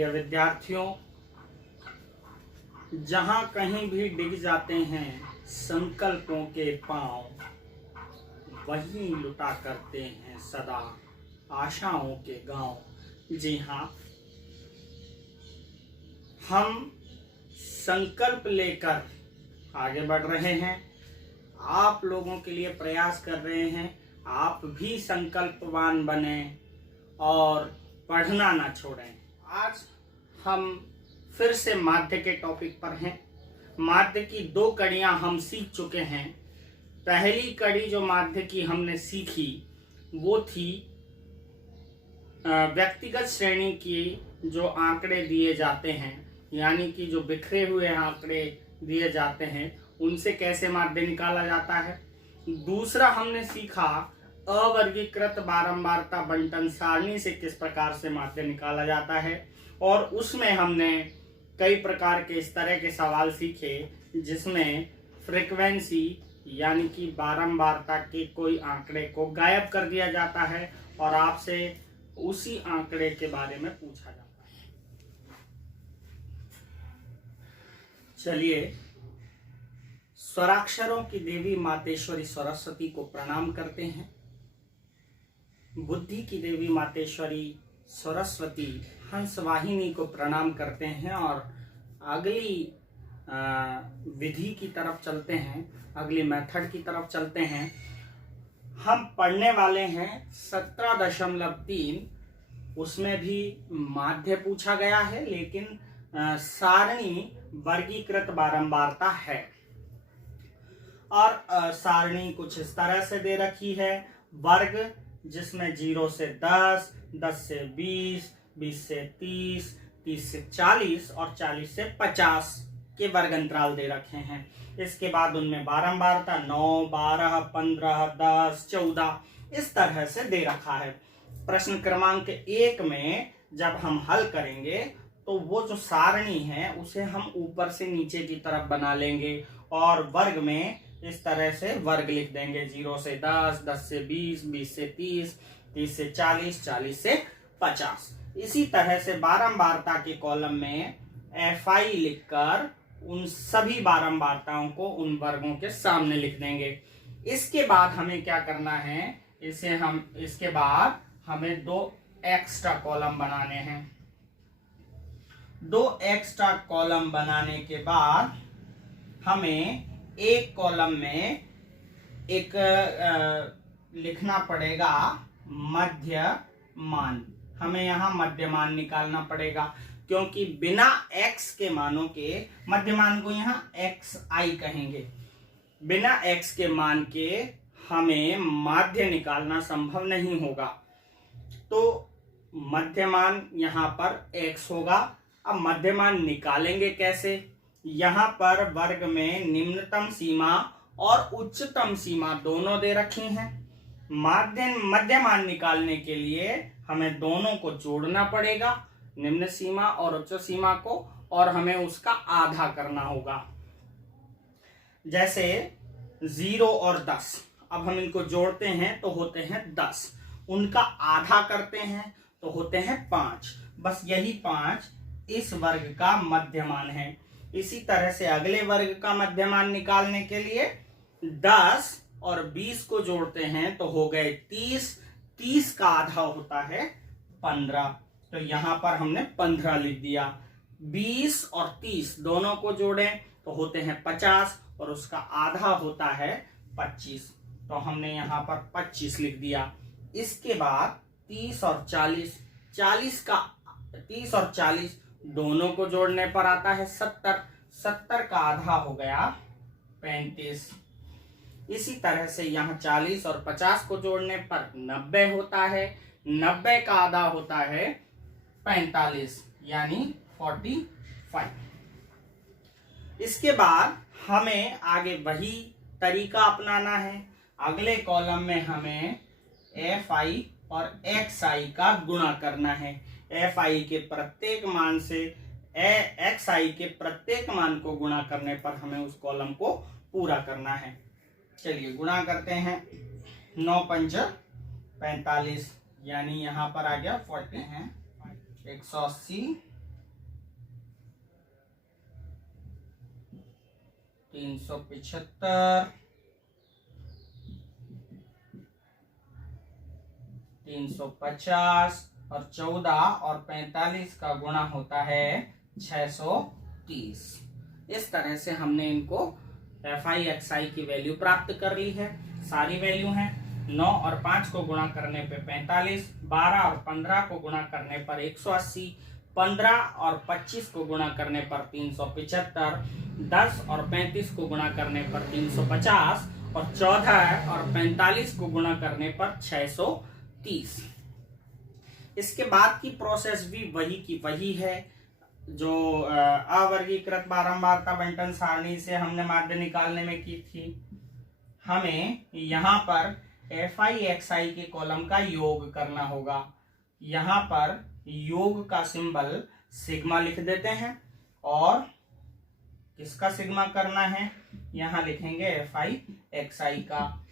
प्रिय विद्यार्थियों, जहाँ कहीं भी डिग जाते हैं संकल्पों के पांव, वहीं लुटा करते हैं सदा आशाओं के गांव। जी हाँ, हम संकल्प लेकर आगे बढ़ रहे हैं, आप लोगों के लिए प्रयास कर रहे हैं। आप भी संकल्पवान बने और पढ़ना ना छोड़ें। आज हम फिर से माध्य के टॉपिक पर हैं। माध्य की 2 कड़ियां हम सीख चुके हैं। पहली कड़ी जो माध्य की हमने सीखी वो थी व्यक्तिगत श्रेणी की जो आंकड़े दिए जाते हैं, यानी कि जो बिखरे हुए आंकड़े दिए जाते हैं उनसे कैसे माध्य निकाला जाता है। दूसरा हमने सीखा अवर्गीकृत बारंबारता बंटन सारणी से किस प्रकार से माध्य निकाला जाता है, और उसमें हमने कई प्रकार के इस तरह के सवाल सीखे जिसमें फ्रीक्वेंसी यानी कि बारंबारता के कोई आंकड़े को गायब कर दिया जाता है और आपसे उसी आंकड़े के बारे में पूछा जाता है। चलिए, स्वराक्षरों की देवी मातेश्वरी सरस्वती को प्रणाम करते हैं। बुद्धि की देवी मातेश्वरी सरस्वती हंसवाहिनी को प्रणाम करते हैं और अगली विधि की तरफ चलते हैं, अगली मेथड की तरफ चलते हैं। हम पढ़ने वाले हैं 17.3। उसमें भी माध्य पूछा गया है, लेकिन सारणी वर्गीकृत बारंबारता है। और सारणी कुछ इस तरह से दे रखी है। वर्ग जिसमें 0 से 10, 10 से 20, 20 से 30, 30 से 40 और 40 से 50 के वर्ग अंतराल दे रखे हैं। इसके बाद उनमें बारंबारता 9, 12, 15, 10, 14 इस तरह से दे रखा है। प्रश्न क्रमांक 1 में जब हम हल करेंगे तो वो जो सारणी है उसे हम ऊपर से नीचे की तरफ बना लेंगे और वर्ग में इस तरह से वर्ग लिख देंगे। 0 से 10, 10 से 20, 20 से 30, 30 से 40, 40 से 50। इसी तरह से बारंबारता के कॉलम में FI लिखकर उन सभी बारंबारताओं को उन वर्गों के सामने लिख देंगे। इसके बाद हमें क्या करना है, इसके बाद हमें 2 एक्स्ट्रा कॉलम बनाने हैं। 2 एक्स्ट्रा कॉलम बनाने के बाद हमें एक कॉलम में एक लिखना पड़ेगा मध्यमान। हमें यहाँ मध्यमान निकालना पड़ेगा, क्योंकि बिना x के मानों के मध्यमान को यहाँ xi कहेंगे। बिना x के मान के हमें माध्य निकालना संभव नहीं होगा। तो मध्यमान यहाँ पर x होगा। अब मध्यमान निकालेंगे कैसे? यहाँ पर वर्ग में निम्नतम सीमा और उच्चतम सीमा दोनों दे रखी हैं। मध्यमान निकालने के लिए हमें दोनों को जोड़ना पड़ेगा, निम्न सीमा और उच्च सीमा को, और हमें उसका आधा करना होगा। जैसे 0 और 10, अब हम इनको जोड़ते हैं तो होते हैं 10, उनका आधा करते हैं तो होते हैं 5। बस यही 5 इस वर्ग का मध्यमान है। इसी तरह से अगले वर्ग का मध्यमान निकालने के लिए 10 और 20 को जोड़ते हैं तो हो गए 30। 30 का आधा होता है 15, तो यहां पर हमने 15 लिख दिया। 20 और 30 दोनों को जोड़ें तो होते हैं 50 और उसका आधा होता है 25, तो हमने यहां पर 25 लिख दिया। इसके बाद 30 और 40 दोनों को जोड़ने पर आता है 70। 70 का आधा हो गया 35। इसी तरह से यहाँ 40 और 50 को जोड़ने पर 90 होता है। 90 का आधा होता है 45, यानी 45। इसके बाद हमें आगे वही तरीका अपनाना है। अगले कॉलम में हमें FI और XI का गुणा करना है। FI के प्रत्येक मान से XI के प्रत्येक मान को गुणा करने पर हमें उस कॉलम को पूरा करना है। चलिए गुणा करते हैं। 9 पंच 45, यानी यहाँ पर आ गया 40 है 180 375, 350 और 14 और 45 का गुणा होता है 630। इस तरह से हमने इनको FI/XI की वैल्यू प्राप्त कर ली है। सारी वैल्यू हैं। 9 और 5 को गुणा करने पे 45, 12 और 15 को गुणा करने पर 180, 15 और 25 को गुणा करने पर 375, 10 और 35 को गुणा करने पर 350 और 14 और 45 को गुणा करने पर 630। इसके बाद की प्रोसेस भी वही की वही है जो अवर्गीकृत बारंबारता बंटन सारणी से हमने माध्य निकालने में की थी। हमें यहाँ पर FI/XI के कॉलम का योग करना होगा। यहाँ पर योग का सिंबल सिग्मा लिख देते हैं और किसका सिग्मा करना है, यहाँ लिखेंगे FI/XI का।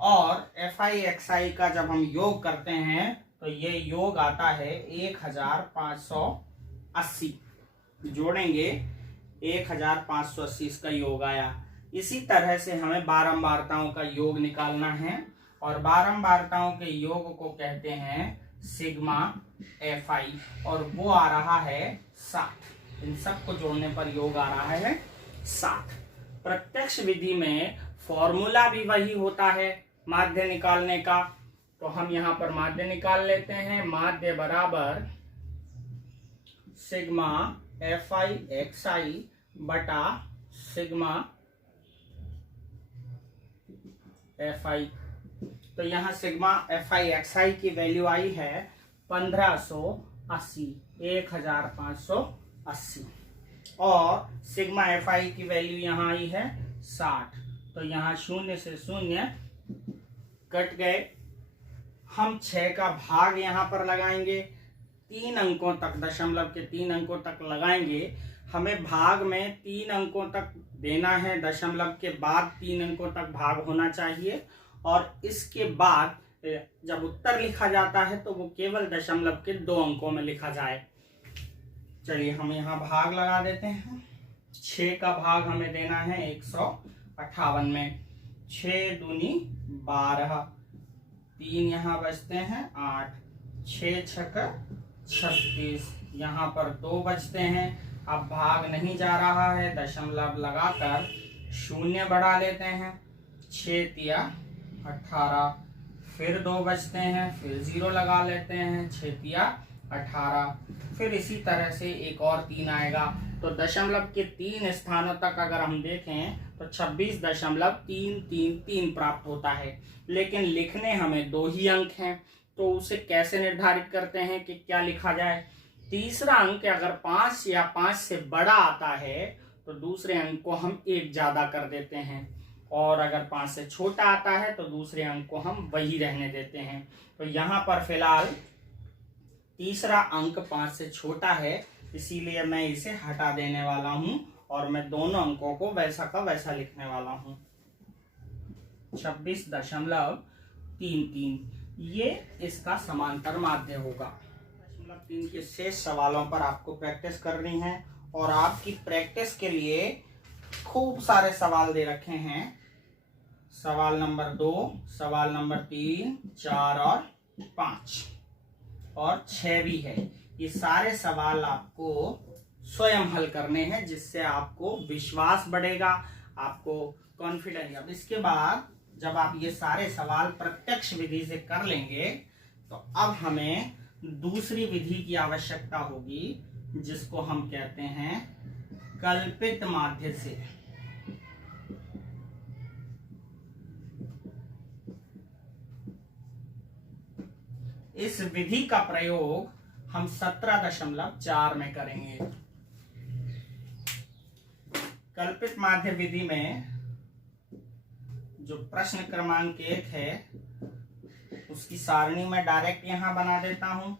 और FI/XI का जब हम योग करते हैं तो ये योग आता है 1580। जोड़ेंगे 1580, इसका योग आया। इसी तरह से हमें बारंबारताओं का योग निकालना है और बारंबारताओं के योग को कहते हैं सिग्मा FI और वो आ रहा है 7। इन सब को जोड़ने पर योग आ रहा है 7। प्रत्यक्ष विधि में फॉर्मूला भी वही होता है माध्य निकालने का, तो हम यहाँ पर माध्य निकाल लेते हैं। माध्य बराबर सिग्मा FI/XI बटा सिग्मा FI। तो यहाँ सिग्मा FI/XI की वैल्यू आई है 1580, 1580 और सिग्मा FI की वैल्यू यहाँ आई है 60। तो यहाँ 0 से 0 कट गए। हम 6 का भाग यहाँ पर लगाएंगे, 3 अंकों तक, दशमलव के 3 अंकों तक लगाएंगे। हमें भाग में 3 अंकों तक देना है, दशमलव के बाद 3 अंकों तक भाग होना चाहिए और इसके बाद जब उत्तर लिखा जाता है तो वो केवल दशमलव के 2 अंकों में लिखा जाए। चलिए हम यहाँ भाग लगा देते हैं। 6 का भाग हमें देना है 158 में। 6 दूनी 12, 3 यहाँ बचते हैं 8, 6 छक्का 36, यहाँ पर 2 बचते हैं। अब भाग नहीं जा रहा है, दशमलव लगाकर 0 बढ़ा लेते हैं। 6 तिया 18, फिर 2 बचते हैं, फिर 0 लगा लेते हैं। 6 तिया 18, फिर इसी तरह से एक और 3 आएगा। तो दशमलव के 3 स्थानों तक अगर हम देखें तो 26.333 प्राप्त होता है। लेकिन लिखने हमें 2 ही अंक हैं, तो उसे कैसे निर्धारित करते हैं कि क्या लिखा जाए। तीसरा अंक अगर 5 या 5 से बड़ा आता है तो दूसरे अंक को हम 1 ज्यादा कर देते हैं और अगर 5 से छोटा आता है तो दूसरे अंक को हम वही रहने देते हैं। तो यहाँ पर फिलहाल तीसरा अंक 5 से छोटा है, इसीलिए मैं इसे हटा देने वाला हूं और मैं दोनों अंकों को वैसा का वैसा लिखने वाला हूं। 26.33 ये इसका समांतर माध्य होगा। 3 के शेष सवालों पर आपको प्रैक्टिस करनी है और आपकी प्रैक्टिस के लिए खूब सारे सवाल दे रखे हैं। सवाल नंबर 2, सवाल नंबर 3, 4 और 5 और 6 भी है। ये सारे सवाल आपको स्वयं हल करने हैं, जिससे आपको विश्वास बढ़ेगा, आपको कॉन्फिडेंस। अब इसके बाद जब आप ये सारे सवाल प्रत्यक्ष विधि से कर लेंगे तो अब हमें दूसरी विधि की आवश्यकता होगी, जिसको हम कहते हैं कल्पित माध्य से। इस विधि का प्रयोग हम 17.4 में करेंगे। कल्पित माध्य विधि में जो प्रश्न क्रमांक 1 है उसकी सारणी में डायरेक्ट यहां बना देता हूं।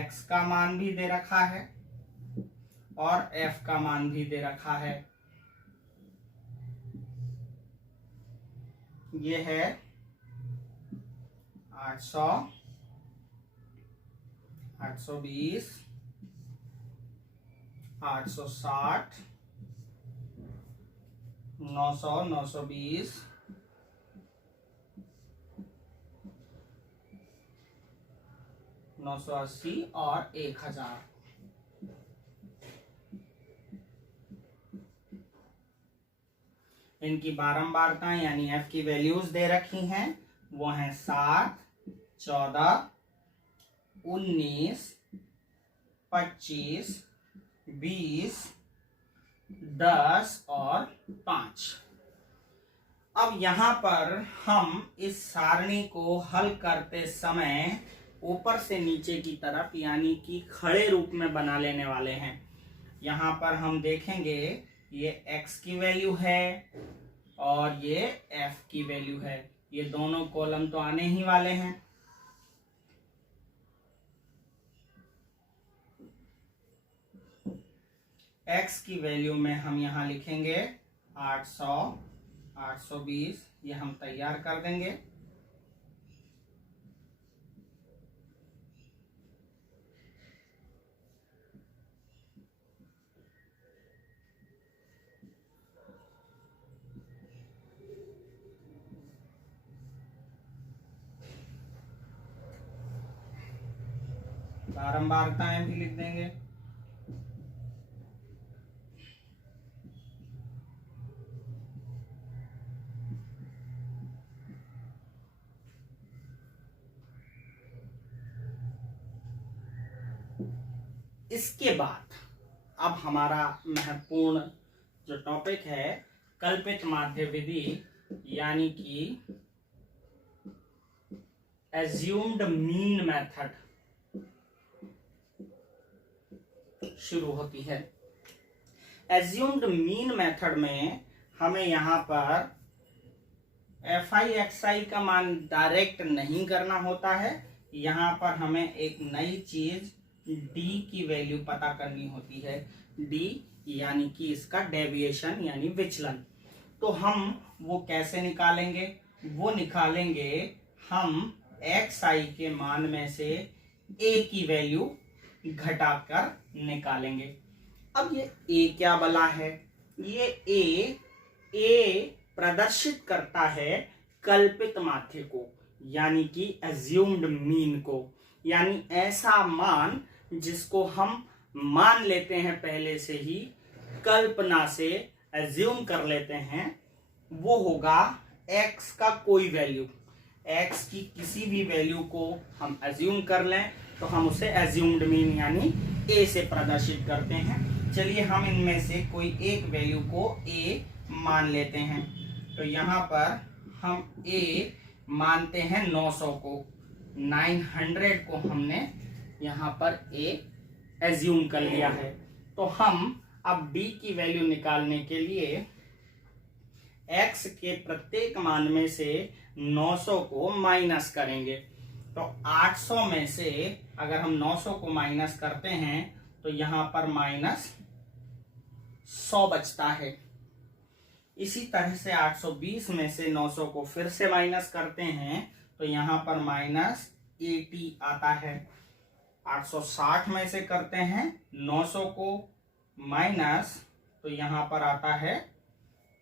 x का मान भी दे रखा है और f का मान भी दे रखा है। ये है 800, 820, 860, 900, 920, 980 और 1000। इनकी बारंबारताएं यानी f की वैल्यूज दे रखी हैं, वो हैं 7, 14, 19, 25, 20, 10 और 5। अब यहां पर हम इस सारणी को हल करते समय ऊपर से नीचे की तरफ यानी कि खड़े रूप में बना लेने वाले हैं। यहां पर हम देखेंगे ये x की वैल्यू है और ये f की वैल्यू है। ये दोनों कॉलम तो आने ही वाले हैं। x की वैल्यू में हम यहां लिखेंगे 800, 820, ये हम तैयार कर देंगे। बारंबारताएं भी लिख देंगे। इसके बाद अब हमारा महत्वपूर्ण जो टॉपिक है कल्पित माध्य विधि यानी कि एज्यूम्ड मीन मेथड शुरू होती है। एज्यूम्ड मीन मेथड में हमें यहां पर FI का मान डायरेक्ट नहीं करना होता है। यहां पर हमें एक नई चीज D की वैल्यू पता करनी होती है। D यानी कि इसका डेविएशन यानी विचलन। तो हम वो कैसे निकालेंगे? वो निकालेंगे हम XI के मान में से A की वैल्यू घटाकर निकालेंगे। अब ये A क्या बला है? ये A प्रदर्शित करता है कल्पित माध्य को यानी कि एज्यूम्ड मीन को, यानी ऐसा मान जिसको हम मान लेते हैं पहले से ही, कल्पना से एज्यूम कर लेते हैं, वो होगा x का कोई वैल्यू। x की किसी भी वैल्यू को हम एज्यूम कर लें तो हम उसे एज्यूम्ड मीन यानी a से प्रदर्शित करते हैं। चलिए हम इनमें से कोई एक वैल्यू को a मान लेते हैं। तो यहाँ पर हम a मानते हैं 900 को, 900 को हमने यहाँ पर a एज्यूम कर लिया है। तो हम अब d की वैल्यू निकालने के लिए x के प्रत्येक मान में से 900 को माइनस करेंगे। तो 800 में से अगर हम 900 को माइनस करते हैं तो यहाँ पर माइनस 100 बचता है। इसी तरह से 820 में से 900 को फिर से माइनस करते हैं तो यहाँ पर माइनस 80 आता है। 860 में से करते हैं 900 को माइनस तो यहाँ पर आता है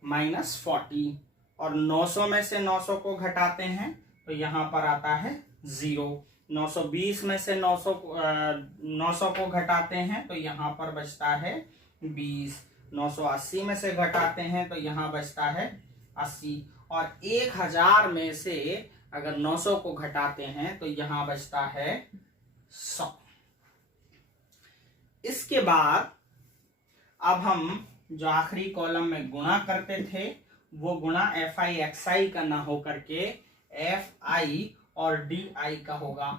माइनस 40, और 900 में से 900 को घटाते हैं तो यहाँ पर आता है 0। 920 में से 900 को घटाते हैं तो यहाँ पर बचता है 20। 980 में से घटाते हैं तो यहाँ बचता है 80, और 1000 में से अगर 900 को घटाते हैं तो यहाँ बचता है 100। इसके बाद अब हम जो आखिरी कॉलम में गुणा करते थे वो गुणा FI का ना हो करके FI और DI का होगा।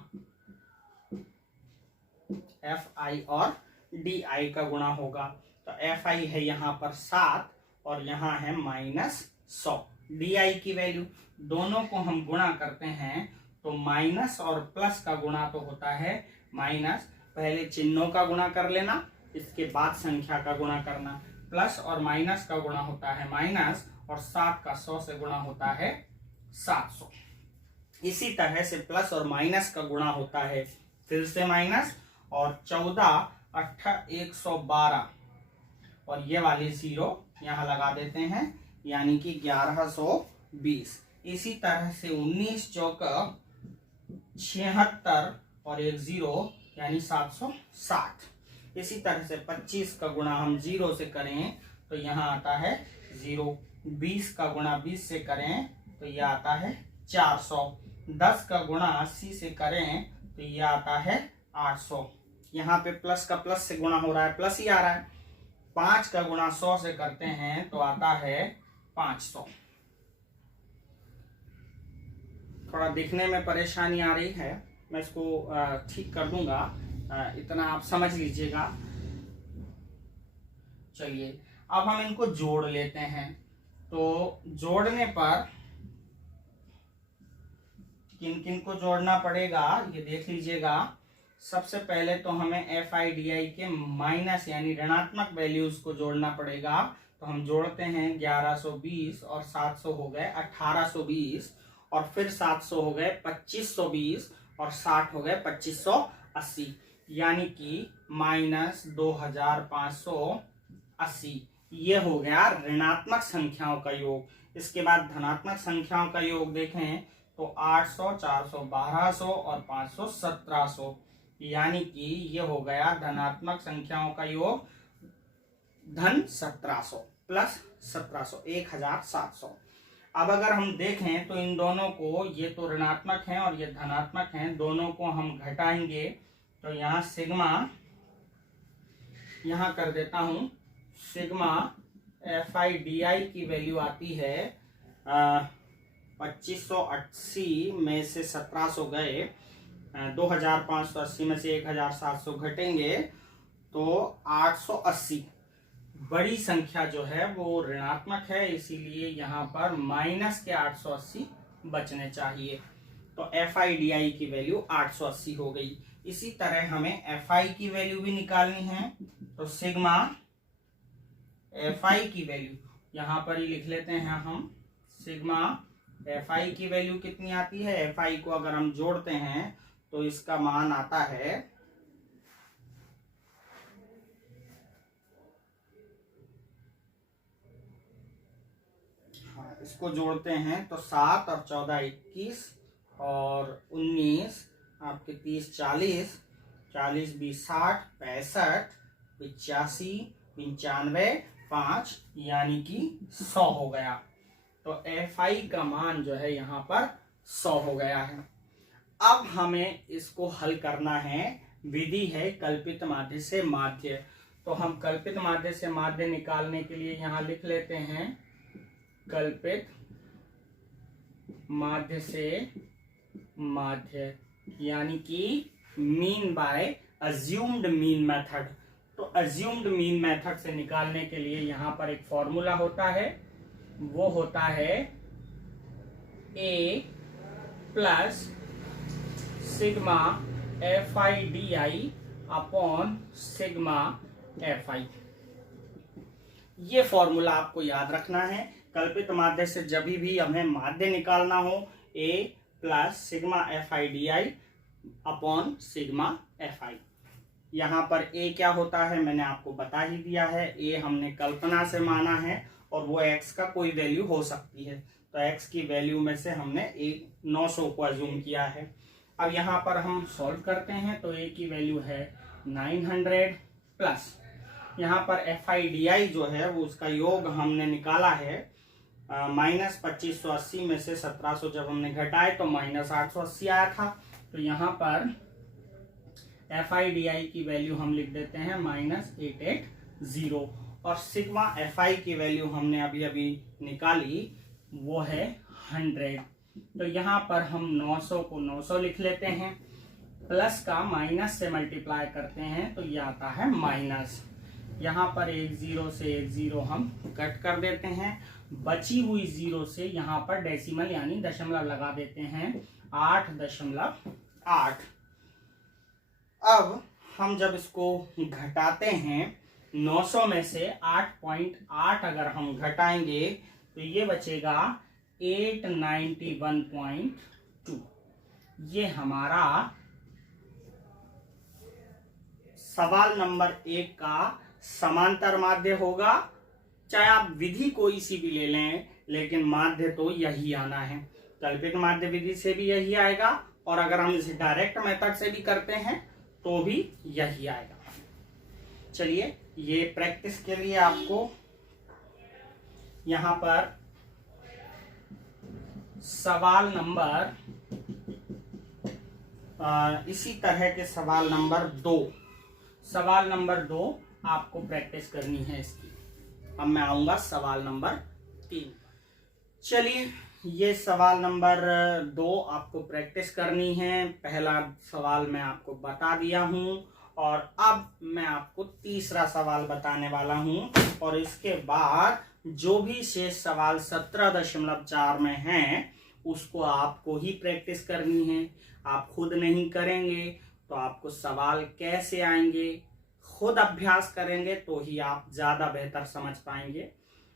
FI और DI का गुणा होगा। तो FI है यहाँ पर 7 और यहाँ है -100। DI की वैल्यू, दोनों को हम गुणा करते हैं तो माइनस और प्लस का गुणा तो होता है माइनस। पहले चिन्हों का गुणा कर लेना, इसके बाद संख्या का गुणा करना। प्लस और माइनस का गुणा होता है माइनस, और 7 का 100 से गुणा होता है 700। इसी तरह से प्लस और माइनस का गुणा होता है फिर से माइनस, और 14 8 112, और ये वाली 0 यहाँ लगा देते हैं। यानी कि 1120। इसी तरह से 19 चौक 76 और एक 0 यानी 760। इसी तरह से 25 का गुणा हम 0 से करें तो यहाँ आता है 0। 20 का गुणा 20 से करें तो यह आता है 400। 10 का गुणा 80 से करें तो यह आता है 800। यहाँ पे प्लस का प्लस से गुणा हो रहा है, प्लस ही आ रहा है। 5 का गुणा 100 से करते हैं तो आता है 500। थोड़ा दिखने में परेशानी आ रही है, मैं इसको ठीक कर दूंगा, इतना आप समझ लीजिएगा। चलिए अब हम इनको जोड़ लेते हैं। तो जोड़ने पर किन किन को जोड़ना पड़ेगा ये देख लीजिएगा। सबसे पहले तो हमें FIDI के माइनस यानी ऋणात्मक वैल्यूज को जोड़ना पड़ेगा। तो हम जोड़ते हैं 1120 और 700 हो गए 1820 और फिर 700 हो गए 2520 और 60 हो गए 2580, यानी कि माइनस 2580। ये हो गया ऋणात्मक संख्याओं का योग। इसके बाद धनात्मक संख्याओं का योग देखें तो 800, 400, 1200 और 500, 1700, यानी कि ये हो गया धनात्मक संख्याओं का योग धन 1700 प्लस 1700 1700। अब अगर हम देखें तो इन दोनों को, ये तो ऋणात्मक हैं और ये धनात्मक हैं, दोनों को हम घटाएंगे तो यहाँ सिग्मा, यहाँ कर देता हूं, सिग्मा FIDI की वैल्यू आती है 2580 में से 1700 गए, 2580 में से 1700 घटेंगे तो 880। बड़ी संख्या जो है वो ऋणात्मक है, इसीलिए यहाँ पर माइनस के 880 बचने चाहिए। तो FIDI की वैल्यू 880 हो गई। इसी तरह हमें FI की वैल्यू भी निकालनी है। तो सिग्मा FI की वैल्यू यहाँ पर ही लिख लेते हैं हम। सिग्मा FI की वैल्यू कितनी आती है? FI को अगर हम जोड़ते हैं तो इसका मान आता है इसको जोड़ते हैं तो 7 और 14 21 और 19 आपके 30 40 40 20 60 65 85 95 5 यानी कि 100 हो गया। तो FI का मान जो है यहाँ पर 100 हो गया है। अब हमें इसको हल करना है। विधि है कल्पित माध्य से माध्य। तो हम कल्पित माध्य से माध्य निकालने के लिए यहाँ लिख लेते हैं कल्पित माध्य से माध्य, यानी कि mean by assumed mean method. तो अज्यूम्ड मीन मेथड से निकालने के लिए यहाँ पर एक फॉर्मूला होता है, वो होता है A plus sigma FIDI upon sigma FI। ये फॉर्मूला आपको याद रखना है। कल्पित माध्य से जब भी हमें माध्य निकालना हो, A plus sigma FIDI upon sigma FI। यहाँ पर A क्या होता है मैंने आपको बता ही दिया है। A हमने कल्पना से माना है और वो x का कोई वैल्यू हो सकती है। तो x की वैल्यू में से हमने 900 को अज्यूम किया है। अब यहाँ पर हम सॉल्व करते हैं तो A की वैल्यू है 900 प्लस यहाँ पर FIDI जो है वो उसका योग हमने निकाला है माइनस 2580 में से 1700 जब हमने घटाए तो माइनस 880 आया था। तो यहाँ पर FIDI की वैल्यू हम लिख देते हैं माइनस 880 और सिग्मा FI की वैल्यू हमने अभी अभी निकाली वो है 100। तो यहाँ पर हम 900 को 900 लिख लेते हैं, प्लस का माइनस से मल्टीप्लाई करते हैं तो ये आता है माइनस। यहाँ पर एक 0 से एक 0 हम कट कर देते हैं, बची हुई 0 से यहाँ पर डेसिमल यानी दशमलव लगा देते हैं 8.8। अब हम जब इसको घटाते हैं 900 में से 8.8 अगर हम घटाएंगे तो ये बचेगा 891.2। ये हमारा सवाल नंबर 1 का समांतर माध्य होगा चाहे आप विधि कोई सी भी ले लें, लेकिन माध्य तो यही आना है। कल्पित माध्य विधि से भी यही आएगा, और अगर हम इसे डायरेक्ट मेथड से भी करते हैं तो भी यही आएगा। चलिए, ये प्रैक्टिस के लिए आपको यहां पर सवाल नंबर इसी तरह के सवाल नंबर 2 आपको प्रैक्टिस करनी है इसकी। अब मैं आऊंगा सवाल नंबर 3। चलिए, ये सवाल नंबर 2 आपको प्रैक्टिस करनी है। पहला सवाल मैं आपको बता दिया हूं, और अब मैं आपको तीसरा सवाल बताने वाला हूं, और इसके बाद जो भी शेष सवाल 17.4 में हैं उसको आपको ही प्रैक्टिस करनी है। आप खुद नहीं करेंगे तो आपको सवाल कैसे आएंगे? खुद अभ्यास करेंगे तो ही आप ज्यादा बेहतर समझ पाएंगे।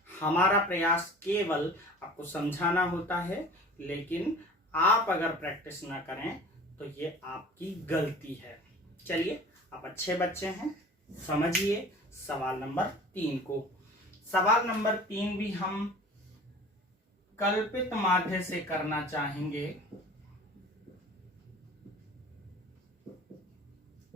हमारा प्रयास केवल आपको समझाना होता है, लेकिन आप अगर प्रैक्टिस ना करें तो ये आपकी गलती है। चलिए, आप अच्छे बच्चे हैं, समझिए सवाल नंबर 3 को। सवाल नंबर 3 भी हम कल्पित माध्य से करना चाहेंगे।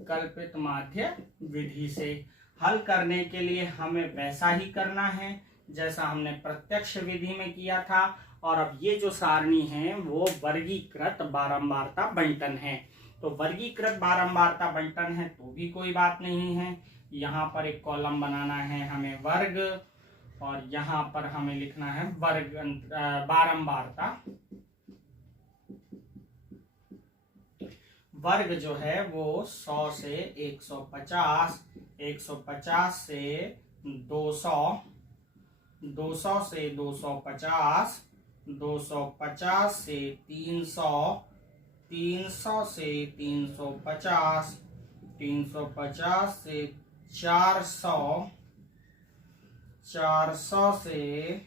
कल्पित माध्य विधि से हल करने के लिए हमें वैसा ही करना है जैसा हमने प्रत्यक्ष विधि में किया था। और अब ये जो सारणी है वो वर्गीकृत बारंबारता बंटन है। तो वर्गीकृत बारंबारता बंटन है तो भी कोई बात नहीं है। यहाँ पर एक कॉलम बनाना है हमें वर्ग, और यहाँ पर हमें लिखना है वर्ग बारंबारता। वर्ग जो है वो 100 से 150, 150 से 200, 200 से 250, 250 से 300, 300 से 350, 350 से 400, 400 से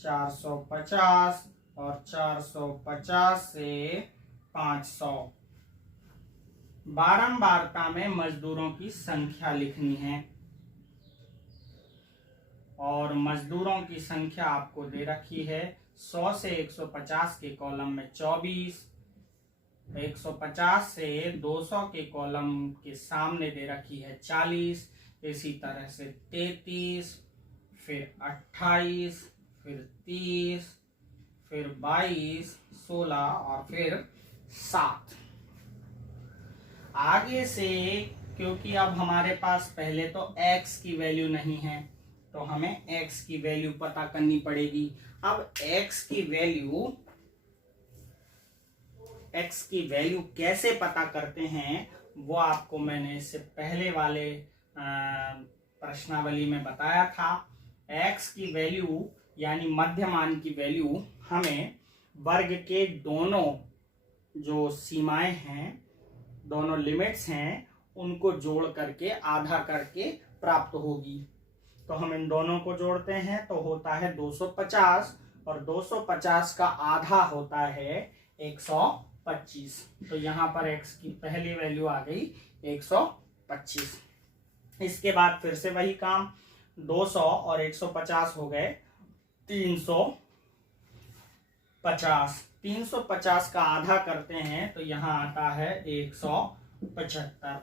450, और 450 से 500। बारंबारता में मजदूरों की संख्या लिखनी है, और मजदूरों की संख्या आपको दे रखी है 100 से 150 के कॉलम में 24, 150 से 200 के कॉलम के सामने दे रखी है 40, इसी तरह से 33, फिर 28, फिर 30, फिर 22, 16 और फिर 7। आगे से क्योंकि अब हमारे पास पहले तो x की वैल्यू नहीं है, तो हमें x की वैल्यू पता करनी पड़ेगी। अब x की वैल्यू कैसे पता करते हैं वो आपको मैंने इससे पहले वाले प्रश्नावली में बताया था। x की वैल्यू यानी मध्यमान की वैल्यू हमें वर्ग के दोनों जो सीमाएं हैं, दोनों लिमिट्स हैं, उनको जोड़ करके आधा करके प्राप्त होगी। तो हम इन दोनों को जोड़ते हैं तो होता है 250, और 250 का आधा होता है 125। तो यहाँ पर x की पहली वैल्यू आ गई 125। इसके बाद फिर से वही काम, 200 और 150 हो गए 350। 350 का आधा करते हैं तो यहाँ आता है 175।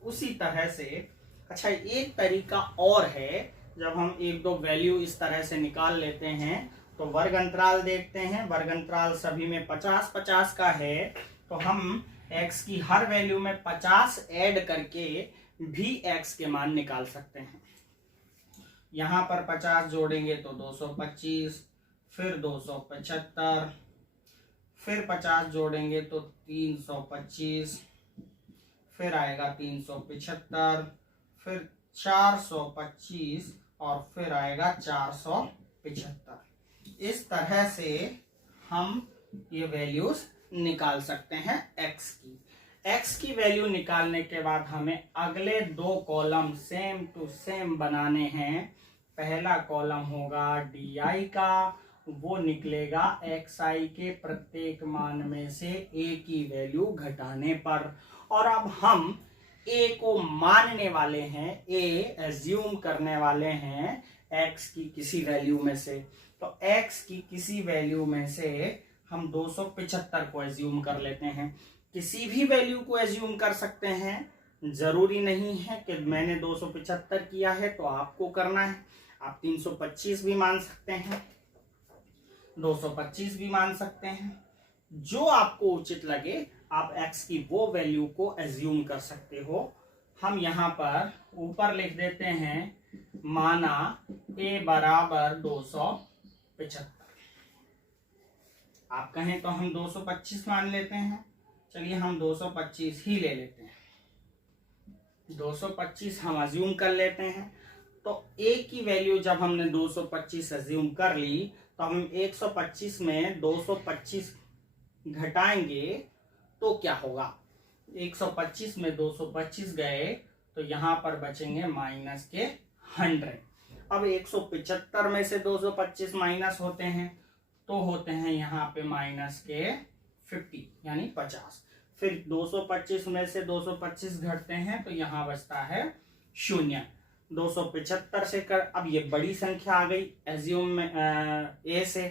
उसी तरह से अच्छा, एक तरीका और है, जब हम एक दो वैल्यू इस तरह से निकाल लेते हैं तो वर्ग अंतराल देखते हैं। वर्ग अंतराल सभी में 50-50 का है, तो हम x की हर वैल्यू में 50 ऐड करके भी x के मान निकाल सकते हैं। यहाँ पर 50 जोड़ेंगे तो 225, फिर 275, फिर 50 जोड़ेंगे तो 325, फिर आएगा 375, फिर 425 और फिर आएगा 475। इस तरह से हम ये वैल्यूज निकाल सकते हैं x की। x की वैल्यू निकालने के बाद हमें अगले दो कॉलम सेम टू सेम बनाने हैं। पहला कॉलम होगा di का, वो निकलेगा xi के प्रत्येक मान में से a की वैल्यू घटाने पर। और अब हम a को मानने वाले हैं, a एज्यूम करने वाले हैं x की किसी वैल्यू में से। तो x की किसी वैल्यू में से हम 275 को एज्यूम कर लेते हैं। किसी भी वैल्यू को एज्यूम कर सकते हैं, जरूरी नहीं है कि मैंने 275 किया है तो आपको करना है। आप 325 भी मान सकते हैं, 225 भी मान सकते हैं, जो आपको उचित लगे आप x की वो वैल्यू को एज्यूम कर सकते हो। हम यहाँ पर ऊपर लिख देते हैं माना a बराबर 275। आप कहें तो हम 225 मान लेते हैं, चलिए हम 225 ही ले लेते हैं। 225 हम अज्यूम कर लेते हैं। तो a की वैल्यू जब हमने 225 अज्यूम कर ली तो हम 125 में 225 घटाएंगे तो क्या होगा, 125 में 225 गए तो यहां पर बचेंगे माइनस के 100। अब 175 में से 225 माइनस होते हैं तो होते हैं यहाँ पे माइनस के 50 यानी 50। फिर 225 में से 225 घटते हैं तो यहाँ बचता है 0। 275 से कर, अब ये बड़ी संख्या आ गई एज्यूम में ए से,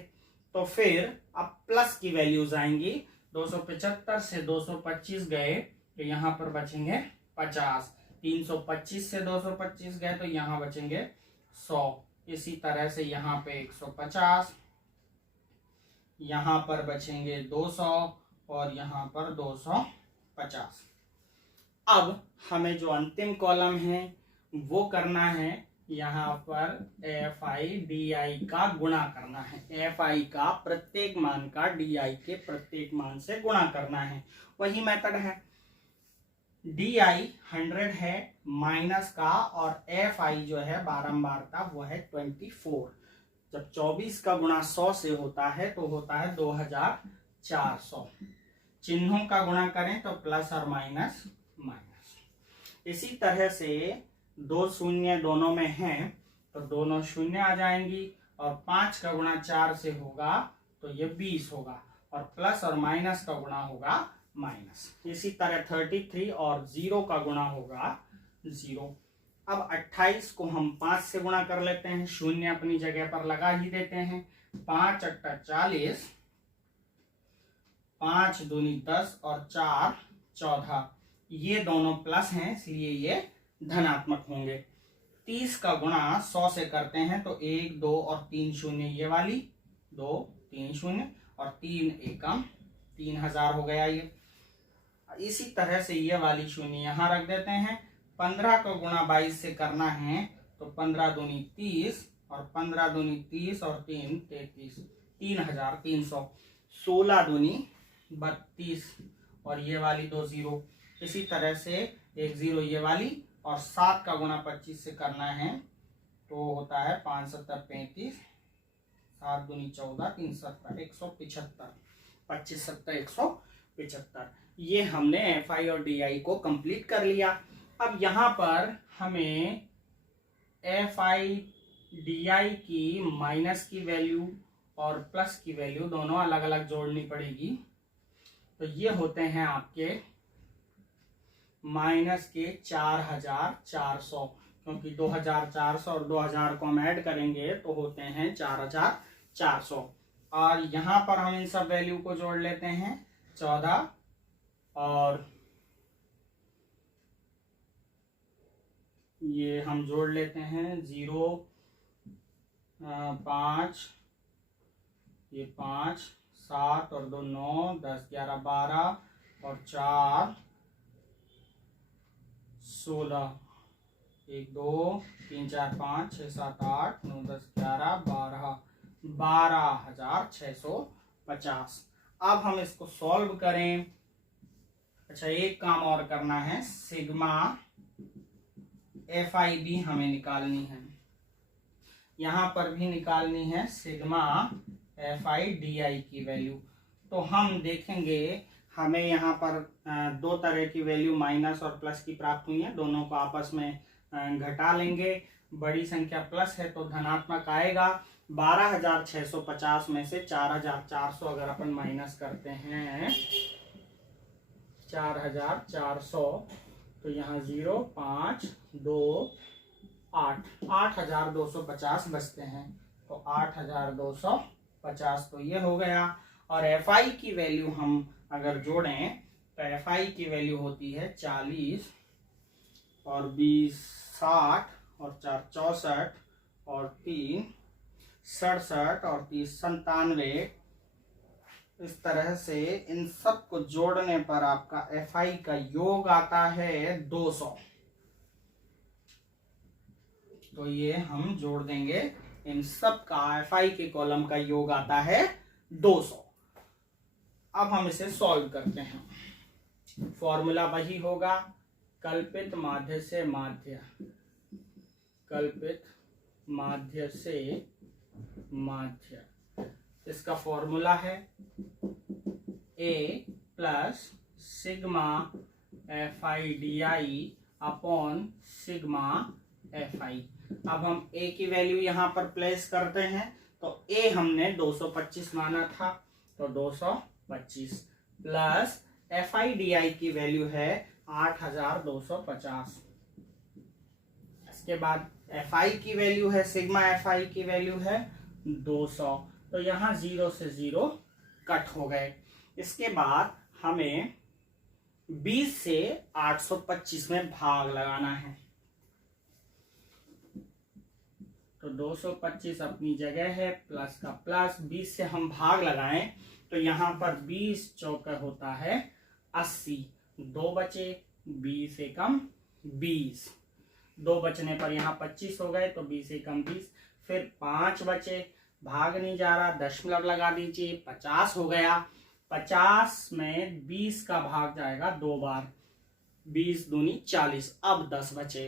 तो फिर अब प्लस की वैल्यूज आएंगी। 275 से 225 गए तो यहाँ पर बचेंगे 50। 325 से 225 गए तो यहाँ बचेंगे 100। इसी तरह से यहाँ पे 150, यहाँ पर बचेंगे 200 और यहाँ पर 250। अब हमें जो अंतिम कॉलम है वो करना है, यहाँ पर FI/DI का गुणा करना है। FI का प्रत्येक मान का DI के प्रत्येक मान से गुणा करना है, वही मेथड है। DI 100 है माइनस का, और FI जो है बारंबारता वो है 24। जब 24 का गुणा 100 से होता है तो होता है 2400। चिन्हों का गुणा करें तो प्लस और माइनस माइनस। इसी तरह से 2 शून्य दोनों में हैं तो दोनों शून्य आ जाएंगी, और 5 का गुणा 4 से होगा तो ये 20 होगा, और प्लस और माइनस का गुणा होगा माइनस। इसी तरह 33 और 0 का गुणा होगा 0। अब 28 को हम 5 से गुणा कर लेते हैं, शून्य अपनी जगह पर लगा ही देते हैं। 5 अट्ठा 40, 5 दूनी 10 और 4 14। ये दोनों प्लस हैं इसलिए ये धनात्मक होंगे। 30 का गुणा 100 से करते हैं तो 1 2 और 3 शून्य, ये वाली 2 3 शून्य और 3 एकम 3000 हो गया ये। इसी तरह से ये वाली शून्य यहाँ रख देते हैं। 15 का गुणा 22 से करना है तो 15 दूनी 30 और 15 दूनी 30 और 3 33, 3300। 16 दूनी 32 और ये वाली 2 0। इसी तरह से 1 0 ये वाली, और 7 का गुणा 25 से करना है तो होता है 5 7 35, 7 दूनी 14, 3 7 175, 25 7 175। ये हमने FI और DI को कंप्लीट कर लिया। अब यहाँ पर हमें FI/DI की माइनस की वैल्यू और प्लस की वैल्यू दोनों अलग अलग जोड़नी पड़ेगी। तो ये होते हैं आपके माइनस के 4400, क्योंकि 2400 और 2000 को हम ऐड करेंगे तो होते हैं 4400। और यहाँ पर हम इन सब वैल्यू को जोड़ लेते हैं, 14 और ये हम जोड़ लेते हैं 0 5, ये 5 7 और 2 9 10 11 12 और 4 16, 1 2 3 4 5 6 7 8 9 10 11 12, 12650। अब हम इसको सॉल्व करें। अच्छा, एक काम और करना है, सिग्मा FI भी हमें निकालनी है, यहाँ पर भी निकालनी है सिग्मा FI/DI की वैल्यू। तो हम देखेंगे हमें यहाँ पर दो तरह की वैल्यू माइनस और प्लस की प्राप्त हुई है, दोनों को आपस में घटा लेंगे। बड़ी संख्या प्लस है तो धनात्मक आएगा। 12650 में से 4400 अगर अपन माइनस करते हैं 4400 तो यहाँ 0 5 2 8,250 बचते हैं। तो 8,250 तो ये हो गया। और FI की वैल्यू हम अगर जोड़ें तो FI की वैल्यू होती है 40 और 20 60 और 4 64 और 3 67 और 30 97। इस तरह से इन सब को जोड़ने पर आपका FI का योग आता है 200। तो ये हम जोड़ देंगे, इन सब का FI के कॉलम का योग आता है 200। अब हम इसे सॉल्व करते हैं। फॉर्मूला वही होगा, कल्पित माध्य से माध्य, कल्पित माध्य से माध्य। इसका फॉर्मूला है A plus sigma FI/DI upon sigma FI। अब हम A की वैल्यू यहाँ पर प्लेस करते हैं। तो A हमने 225 माना था, तो 225 प्लस FI/DI की वैल्यू है 8,250। इसके बाद FI की वैल्यू है, सिग्मा FI की वैल्यू है 200। तो यहाँ 0 से 0 कट हो गए। इसके बाद हमें 20 से 825 में भाग लगाना है। तो 225 अपनी जगह है, प्लस का प्लस, 20 से हम भाग लगाएं तो यहाँ पर 20 चौका होता है 80। 2 बचे, 20 एकम 20, 2 बचने पर यहाँ 25 हो गए, तो 20 एकम 20। फिर 5 बचे, भाग नहीं जा रहा, दशमलव लगा दीजिए, 50 हो गया। 50 में 20 का भाग जाएगा 2 बार, 20 दूनी 40। अब 10 बचे,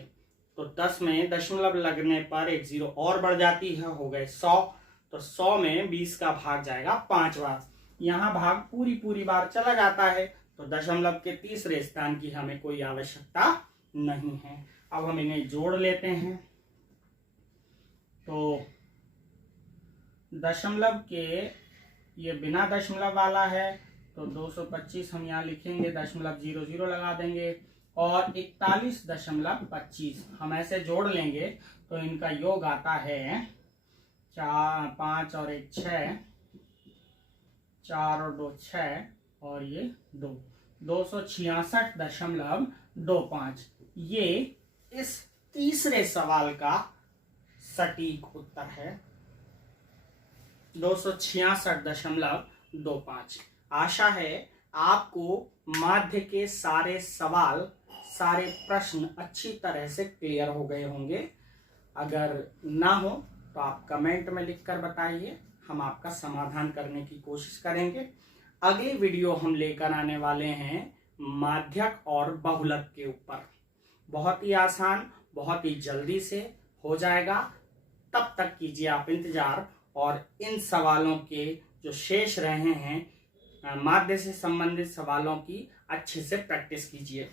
तो 10 में दशमलव लगने पर एक 0 और बढ़ जाती है, हो गए 100। तो 100 में 20 का भाग जाएगा 5 बार। यहाँ भाग पूरी बार चला जाता है, तो दशमलव के तीसरे स्थान की हमें कोई आवश्यकता नहीं है। अब हम इन्हें जोड़ लेते हैं। तो दशमलव के, ये बिना दशमलव वाला है, तो 225 हम यहाँ लिखेंगे, दशमलव 00 लगा देंगे, और 41.25 हम ऐसे जोड़ लेंगे तो इनका योग आता है 4 5 और 1 6, 4 और 2 6, और ये 2, 266.25। ये इस तीसरे सवाल का सटीक उत्तर है, 266.25। आशा है आपको माध्य के सारे सवाल, सारे प्रश्न अच्छी तरह से क्लियर हो गए होंगे। अगर ना हो तो आप कमेंट में लिखकर बताइए, हम आपका समाधान करने की कोशिश करेंगे। अगली वीडियो हम लेकर आने वाले हैं माध्यक और बहुलक के ऊपर। बहुत ही आसान, बहुत ही जल्दी से हो जाएगा। तब तक कीजिए आप इंतजार, और इन सवालों के जो शेष रहे हैं माध्य से संबंधित सवालों की अच्छे से प्रैक्टिस कीजिए।